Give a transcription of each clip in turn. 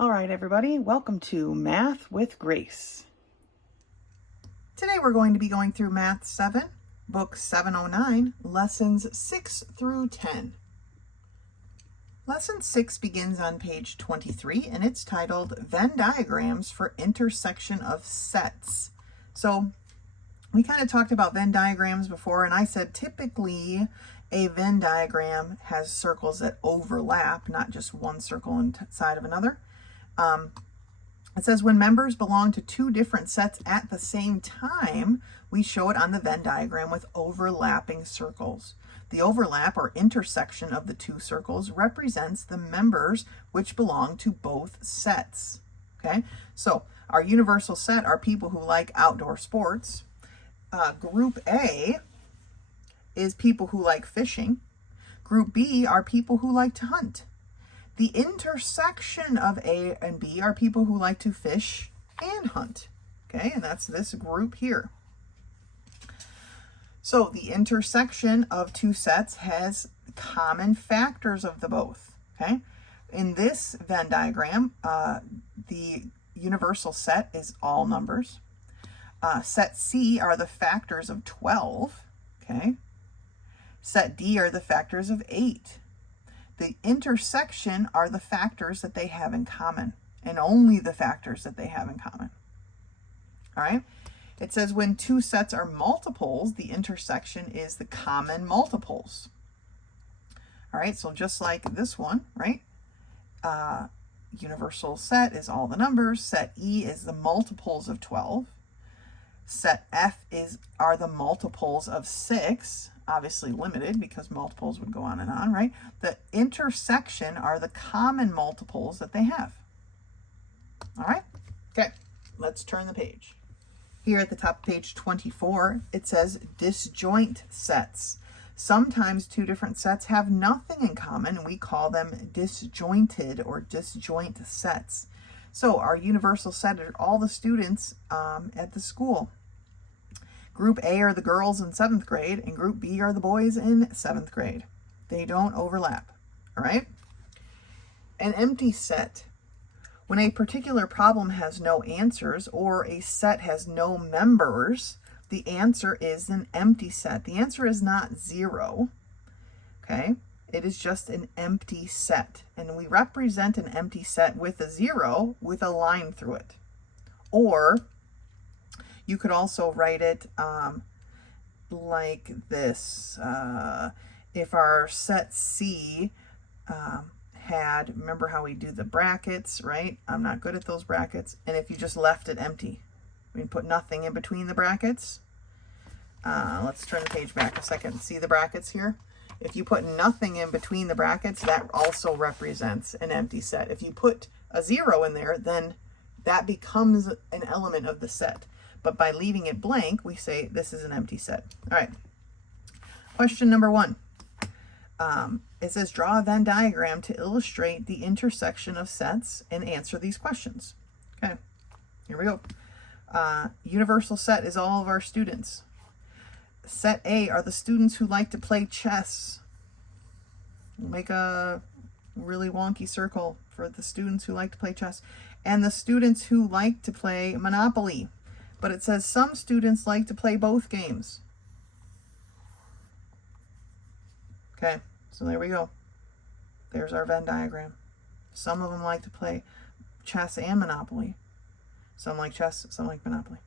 All right, everybody, welcome to Math with Grace. Today we're going to be going through Math 7, Book 709, Lessons 6 through 10. Lesson 6 begins on page 23, and it's titled Venn Diagrams for Intersection of Sets. So we kind of talked about Venn diagrams before, and I said typically a Venn diagram has circles that overlap, not just one circle inside of another. It says when members belong to two different sets at the same time, we show it on the Venn diagram with overlapping circles. The overlap or intersection of the two circles represents the members which belong to both sets. Okay, so our universal set are people who like outdoor sports. Group A is people who like fishing. Group B are people who like to hunt. The intersection of A and B are people who like to fish and hunt. Okay, and that's this group here. So the intersection of two sets has common factors of the both. Okay, in this Venn diagram, the universal set is all numbers. Set C are the factors of 12. Okay, set D are the factors of 8. The intersection are the factors that they have in common, and only the factors that they have in common. All right. It says when two sets are multiples, the intersection is the common multiples. All right. So just like this one, right? Universal set is all the numbers. Set E is the multiples of 12. Set F are the multiples of 6. Obviously limited because multiples would go on and on, right? The intersection are the common multiples that they have. All right? Okay, let's turn the page. Here at the top of page 24, it says disjoint sets. Sometimes two different sets have nothing in common, and we call them disjointed or disjoint sets. So our universal set are all the students at the school. Group A are the girls in 7th grade, and Group B are the boys in 7th grade. They don't overlap, all right? An empty set. When a particular problem has no answers or a set has no members, the answer is an empty set. The answer is not 0, okay? It is just an empty set, and we represent an empty set with a 0 with a line through it. Or you could also write it like this. If our set C had, remember how we do the brackets, right? I'm not good at those brackets. And if you just left it empty, we put nothing in between the brackets. Let's turn the page back a second. See the brackets here? If you put nothing in between the brackets, that also represents an empty set. If you put a 0 in there, then that becomes an element of the set. But by leaving it blank, we say this is an empty set. All right. Question number 1. It says draw a Venn diagram to illustrate the intersection of sets and answer these questions. Okay, here we go. Universal set is all of our students. Set A are the students who like to play chess. We'll make a really wonky circle for the students who like to play chess. And the students who like to play Monopoly. But it says some students like to play both games. Okay, so there we go. There's our Venn diagram. Some of them like to play chess and Monopoly. Some like chess, some like Monopoly.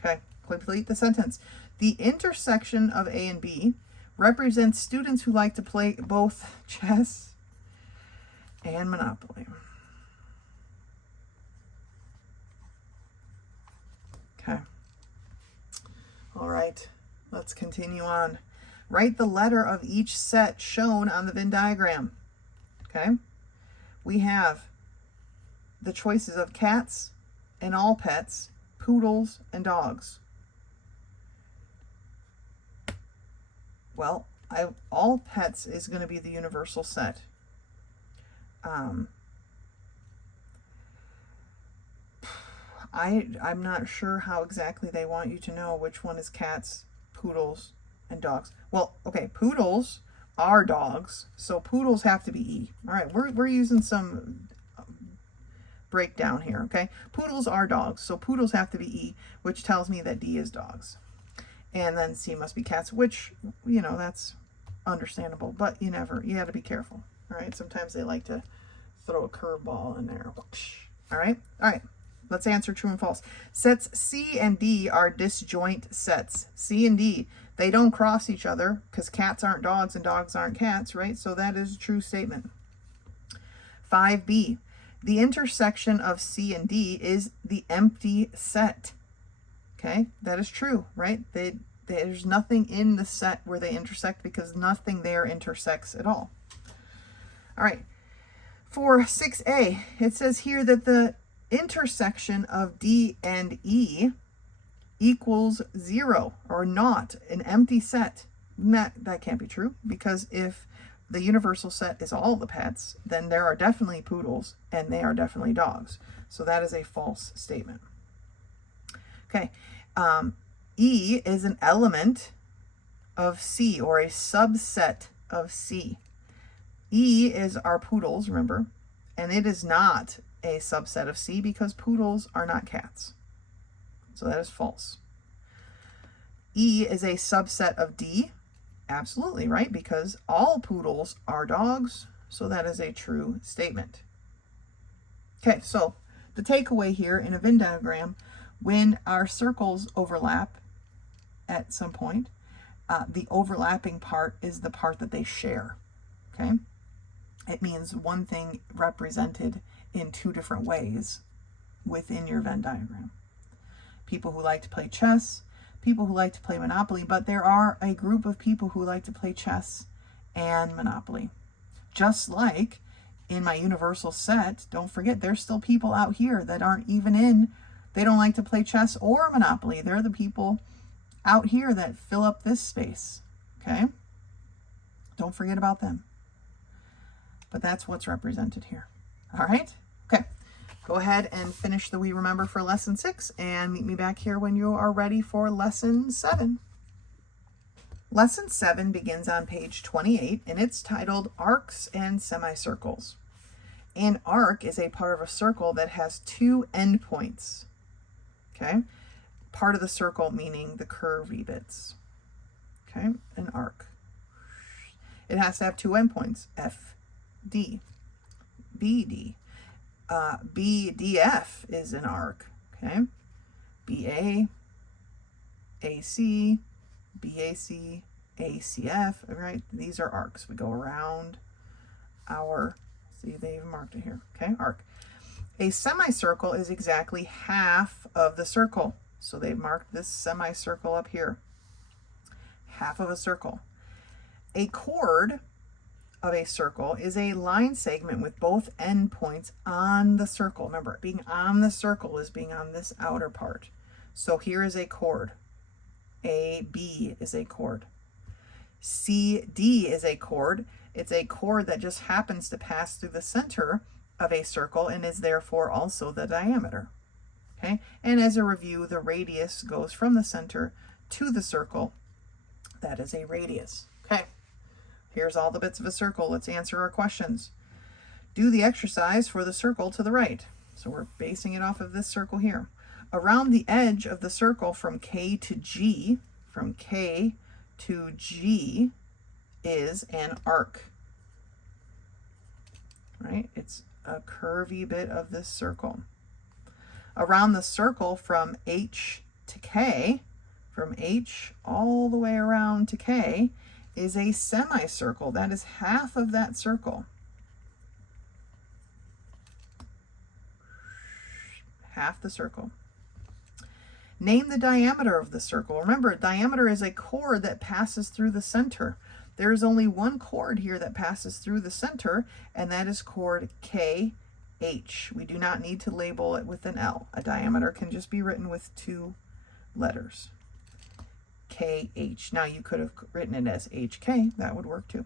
Okay, complete the sentence. The intersection of A and B represents students who like to play both chess and Monopoly. Okay. All right, let's continue on. Write the letter of each set shown on the Venn diagram. Okay. We have the choices of cats and all pets, poodles and dogs. Well, all pets is going to be the universal set. I'm not sure how exactly they want you to know which one is cats, poodles, and dogs. Well, okay, poodles are dogs, so poodles have to be E. All right, we're using some breakdown here, okay? Poodles are dogs, so poodles have to be E, which tells me that D is dogs. And then C must be cats, which, you know, that's understandable, but you got to be careful, all right? Sometimes they like to throw a curveball in there. All right, let's answer true and false. Sets C and D are disjoint sets. C and D, they don't cross each other because cats aren't dogs and dogs aren't cats, right? So that is a true statement. 5B, the intersection of C and D is the empty set. Okay, that is true, right? There's nothing in the set where they intersect because nothing there intersects at all. All right, for 6A, it says here that the intersection of D and E equals 0 or not, an empty set. That can't be true, because if the universal set is all the pets, then there are definitely poodles and they are definitely dogs. So that is a false statement. Okay, E is an element of C or a subset of C. E is our poodles, remember, and it is not a subset of C because poodles are not cats. So that is false. E is a subset of D. Absolutely, right? Because all poodles are dogs. So that is a true statement. Okay, so the takeaway here in a Venn diagram, when our circles overlap at some point, the overlapping part is the part that they share. Okay? It means one thing represented in two different ways within your Venn diagram. People who like to play chess, people who like to play Monopoly, but there are a group of people who like to play chess and Monopoly. Just like in my universal set, don't forget there's still people out here that aren't even in, they don't like to play chess or Monopoly. They're the people out here that fill up this space, okay? Don't forget about them. But that's what's represented here. All right? Okay. Go ahead and finish the We Remember for Lesson 6 and meet me back here when you are ready for Lesson 7. Lesson 7 begins on page 28 and it's titled Arcs and Semicircles. An arc is a part of a circle that has two endpoints. Okay? Part of the circle meaning the curvy bits. Okay? An arc. It has to have two endpoints, FD, BD. BDF is an arc, okay? BA, AC, BAC, ACF, all right? These are arcs. We go around our, see, they've marked it here, okay? Arc. A semicircle is exactly half of the circle. So they've marked this semicircle up here. Half of a circle. A chord of a circle is a line segment with both endpoints on the circle. Remember, being on the circle is being on this outer part. So here is a chord. AB is a chord. CD is a chord. It's a chord that just happens to pass through the center of a circle and is therefore also the diameter. Okay? And as a review, the radius goes from the center to the circle. That is a radius. Okay? Here's all the bits of a circle. Let's answer our questions. Do the exercise for the circle to the right. So we're basing it off of this circle here. Around the edge of the circle from K to G, is an arc. Right? It's a curvy bit of this circle. Around the circle from H to K, from H all the way around to K, is a semicircle. That is half of that circle. Half the circle. Name the diameter of the circle. Remember, diameter is a chord that passes through the center. There is only one chord here that passes through the center, and that is chord KH. We do not need to label it with an L. A diameter can just be written with two letters. KH. Now you could have written it as HK. That would work too.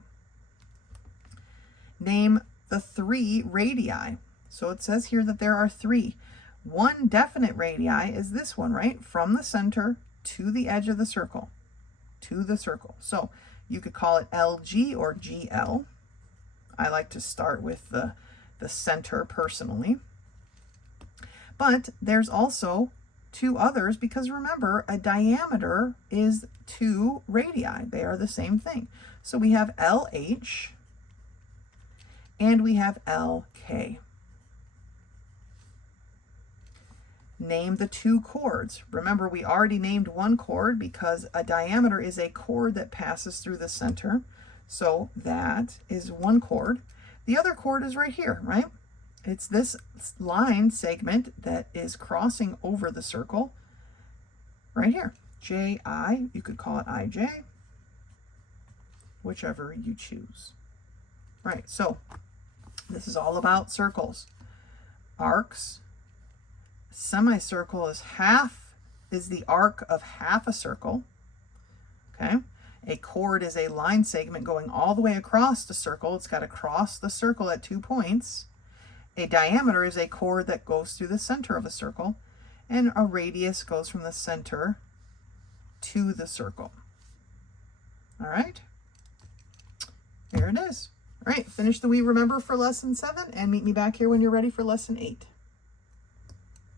Name the three radii. So it says here that there are three. One definite radii is this one, right? From the center to the edge of the circle. To the circle. So you could call it LG or GL. I like to start with the center personally. But there's also two others, because remember, a diameter is 2 radii. They are the same thing. So we have LH and we have LK. Name the two chords. Remember, we already named one chord because a diameter is a chord that passes through the center. So that is one chord. The other chord is right here, right? It's this line segment that is crossing over the circle right here. JI, you could call it IJ, whichever you choose. Right, so this is all about circles. Arcs. Semicircle is the arc of half a circle. Okay. A chord is a line segment going all the way across the circle. It's got to cross the circle at 2 points. A diameter is a chord that goes through the center of a circle. And a radius goes from the center to the circle. All right. There it is. All right. Finish the We Remember for lesson 7 and meet me back here when you're ready for lesson 8.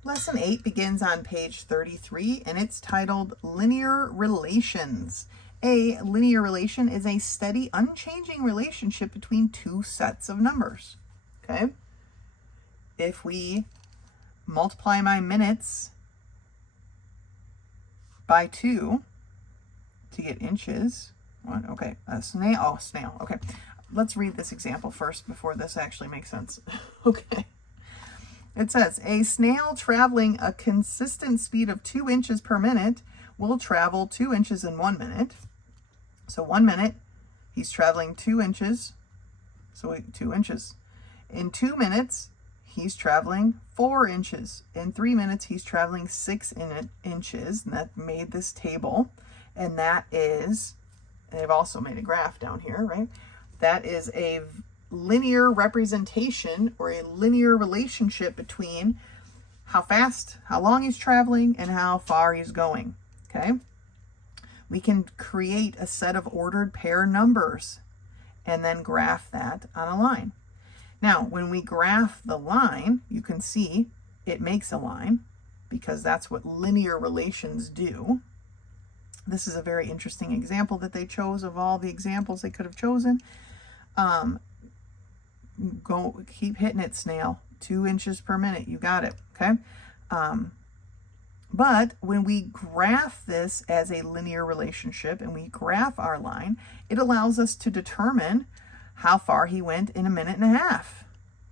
Lesson 8 begins on page 33, and it's titled Linear Relations. A linear relation is a steady, unchanging relationship between two sets of numbers. Okay? If we multiply my minutes by 2 to get inches, okay, a snail, snail, okay. Let's read this example first before this actually makes sense. Okay. It says, a snail traveling a consistent speed of 2 inches per minute will travel 2 inches in 1 minute. So 1 minute, he's traveling 2 inches. So 2 inches. In 2 minutes, he's traveling 4 inches. In 3 minutes, he's traveling 6 inches. And that made this table. And that is, they've also made a graph down here, right? That is a linear representation or a linear relationship between how fast, how long he's traveling, and how far he's going. Okay? We can create a set of ordered pair numbers and then graph that on a line. Now, when we graph the line, you can see it makes a line because that's what linear relations do. This is a very interesting example that they chose of all the examples they could have chosen. Go keep hitting it, snail. 2 inches per minute. You got it. Okay. But when we graph this as a linear relationship and we graph our line, it allows us to determine how far he went in 1.5 minutes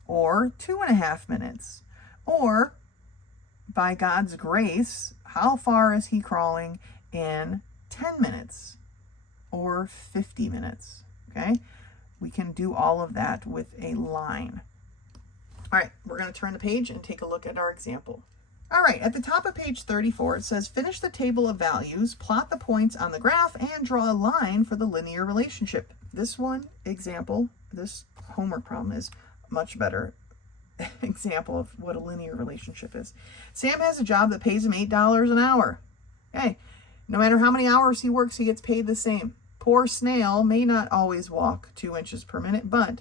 or 2.5 minutes, or by God's grace, how far is he crawling in 10 minutes or 50 minutes. Okay. We can do all of that with a line. All right, we're going to turn the page and take a look at our example. All right, at the top of page 34, it says, finish the table of values, plot the points on the graph, and draw a line for the linear relationship. This one example, this homework problem is a much better example of what a linear relationship is. Sam has a job that pays him $8 an hour. Okay, no matter how many hours he works, he gets paid the same. Poor snail may not always walk 2 inches per minute, but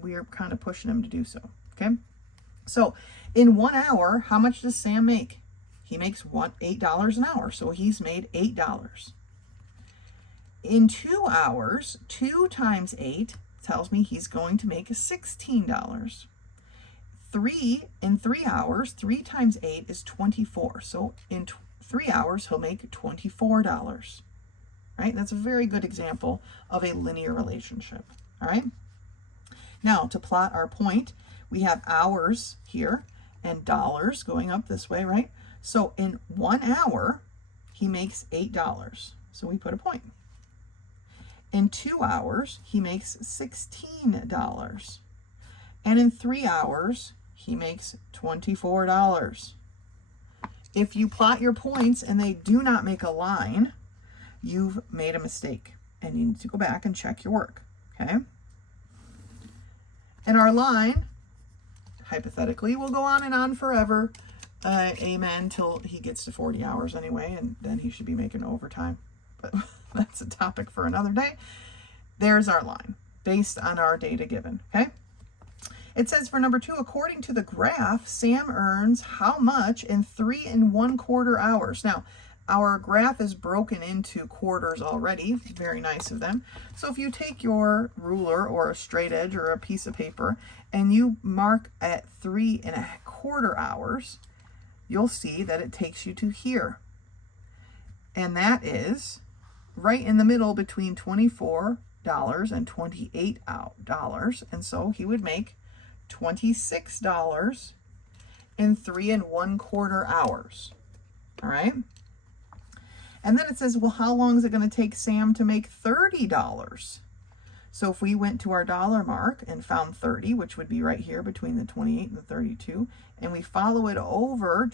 we're kind of pushing him to do so. Okay. So in 1 hour, how much does Sam make? He makes $8 an hour. So he's made $8. In 2 hours, 2 times 8 tells me he's going to make $16. In 3 hours, 3 times 8 is 24. So in 3 hours, he'll make $24. Right? That's a very good example of a linear relationship. All right. Now to plot our point, we have hours here and dollars going up this way, right? So in 1 hour, he makes $8. So we put a point. In 2 hours, he makes $16. And in 3 hours, he makes $24. If you plot your points and they do not make a line, you've made a mistake and you need to go back and check your work. Okay. And our line, hypothetically, will go on and on forever. Amen, till he gets to 40 hours anyway, and then he should be making overtime. But that's a topic for another day. There's our line based on our data given. Okay. It says for number 2, according to the graph, Sam earns how much in 3 1/4 hours? Now, our graph is broken into quarters already. Very nice of them. So if you take your ruler or a straight edge or a piece of paper and you mark at 3 1/4 hours, you'll see that it takes you to here. And that is right in the middle between $24 and $28. And so he would make $26 in 3 1/4 hours. All right. And then it says, well, how long is it going to take Sam to make $30? So if we went to our dollar mark and found 30, which would be right here between the 28 and the 32, and we follow it over,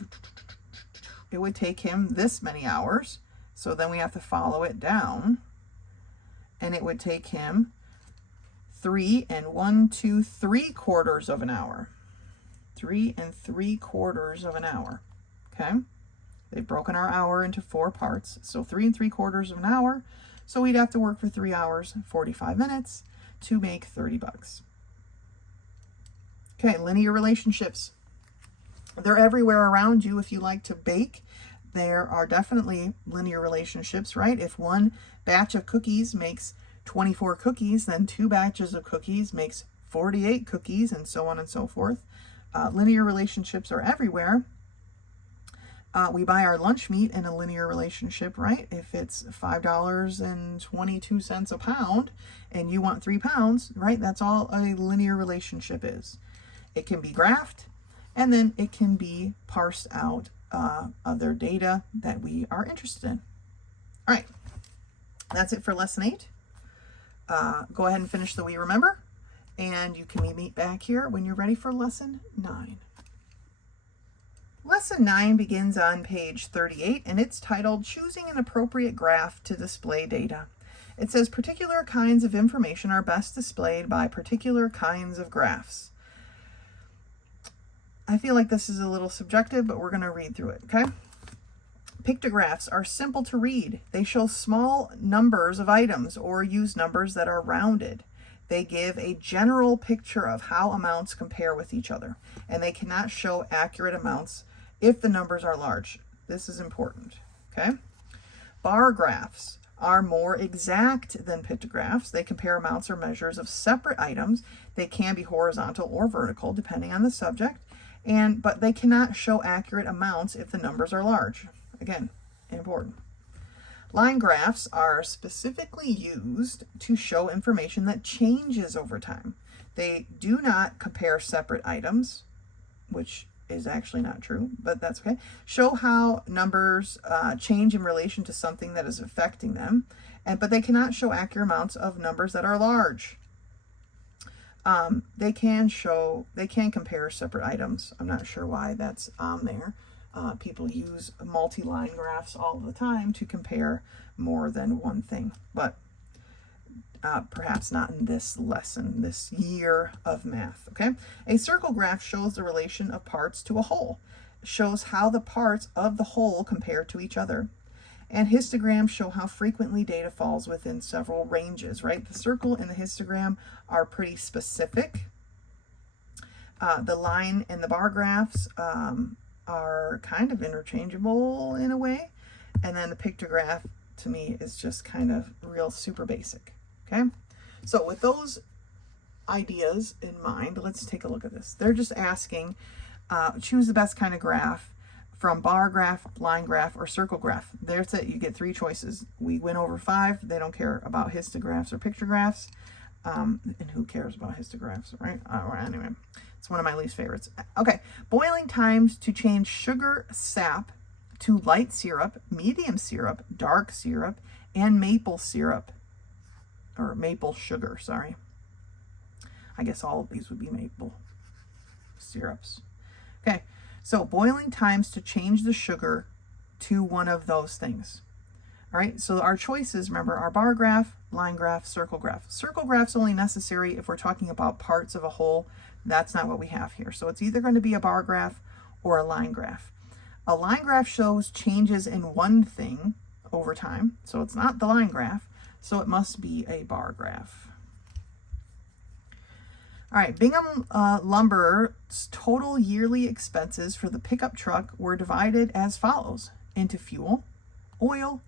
it would take him this many hours. So then we have to follow it down, and it would take him 3 1/3 of an hour. 3 3/4 of an hour. Okay. They've broken our hour into 4 parts. So 3 3/4 of an hour. So we'd have to work for 3 hours, 45 minutes to make $30. Okay, linear relationships. They're everywhere around you. If you like to bake, there are definitely linear relationships, right? If one batch of cookies makes 24 cookies, then 2 batches of cookies makes 48 cookies, and so on and so forth. Linear relationships are everywhere. We buy our lunch meat in a linear relationship, right? If it's $5.22 a pound and you want 3 pounds, right? That's all a linear relationship is. It can be graphed, and then it can be parsed out other data that we are interested in. All right, that's it for lesson 8. Go ahead and finish the We Remember, and you can meet back here when you're ready for lesson 9. Lesson 9 begins on page 38, and it's titled Choosing an Appropriate Graph to Display Data. It says particular kinds of information are best displayed by particular kinds of graphs. I feel like this is a little subjective, but we're going to read through it, okay? Pictographs are simple to read. They show small numbers of items or use numbers that are rounded. They give a general picture of how amounts compare with each other, and they cannot show accurate amounts if the numbers are large. This is important, okay? Bar graphs are more exact than pictographs. They compare amounts or measures of separate items. They can be horizontal or vertical, depending on the subject, but they cannot show accurate amounts if the numbers are large. Again, important. Line graphs are specifically used to show information that changes over time. They do not compare separate items, which is actually not true, but that's okay. Show how numbers change in relation to something that is affecting them, but they cannot show accurate amounts of numbers that are large. They can compare separate items. I'm not sure why that's on there. People use multi-line graphs all the time to compare more than one thing, but perhaps not in this lesson, this year of math, okay? A circle graph shows the relation of parts to a whole, shows how the parts of the whole compare to each other. And histograms show how frequently data falls within several ranges, right? The circle and the histogram are pretty specific. The line and the bar graphs are kind of interchangeable in a way. And then the pictograph, to me, is just kind of real super basic. Okay, so with those ideas in mind, let's take a look at this. They're just asking, choose the best kind of graph from bar graph, line graph, or circle graph. There's it. You get 3 choices. We went over 5. They don't care about histographs or pictographs. And who cares about histographs, right? Anyway, it's one of my least favorites. Okay, boiling times to change sugar sap to light syrup, medium syrup, dark syrup, and maple syrup. Or maple sugar, sorry. I guess all of these would be maple syrups. Okay, so boiling times to change the sugar to one of those things. All right, so our choices, remember, are bar graph, line graph, circle graph. Circle graph's only necessary if we're talking about parts of a whole. That's not what we have here. So it's either going to be a bar graph or a line graph. A line graph shows changes in one thing over time, so it's not the line graph. So it must be a bar graph. All right, Bingham Lumber's total yearly expenses for the pickup truck were divided as follows into fuel, oil,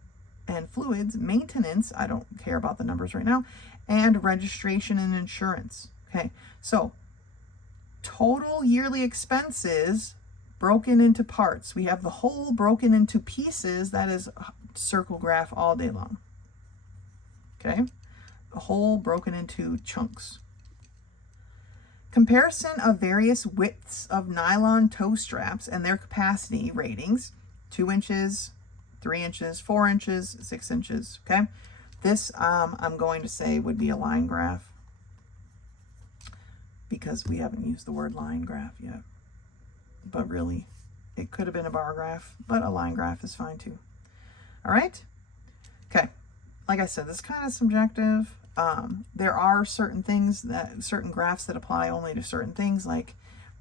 and fluids, maintenance, I don't care about the numbers right now, and registration and insurance. Okay, so total yearly expenses broken into parts. We have the whole broken into pieces. That is a circle graph all day long. Okay, the whole broken into chunks. Comparison of various widths of nylon toe straps and their capacity ratings, 2 inches, 3 inches, 4 inches, 6 inches, okay? This, I'm going to say would be a line graph because we haven't used the word line graph yet. But really, it could have been a bar graph, but a line graph is fine too. All right? Okay. Like I said, this is kind of subjective. There are certain graphs that apply only to certain things, like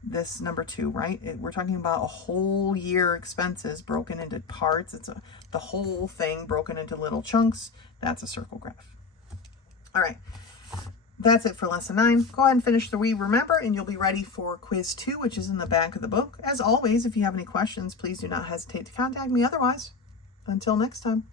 this number 2, right? We're talking about a whole year expenses broken into parts. It's the whole thing broken into little chunks. That's a circle graph. All right. That's it for lesson 9. Go ahead and finish the read, remember, and you'll be ready for quiz 2, which is in the back of the book. As always, if you have any questions, please do not hesitate to contact me. Otherwise, until next time.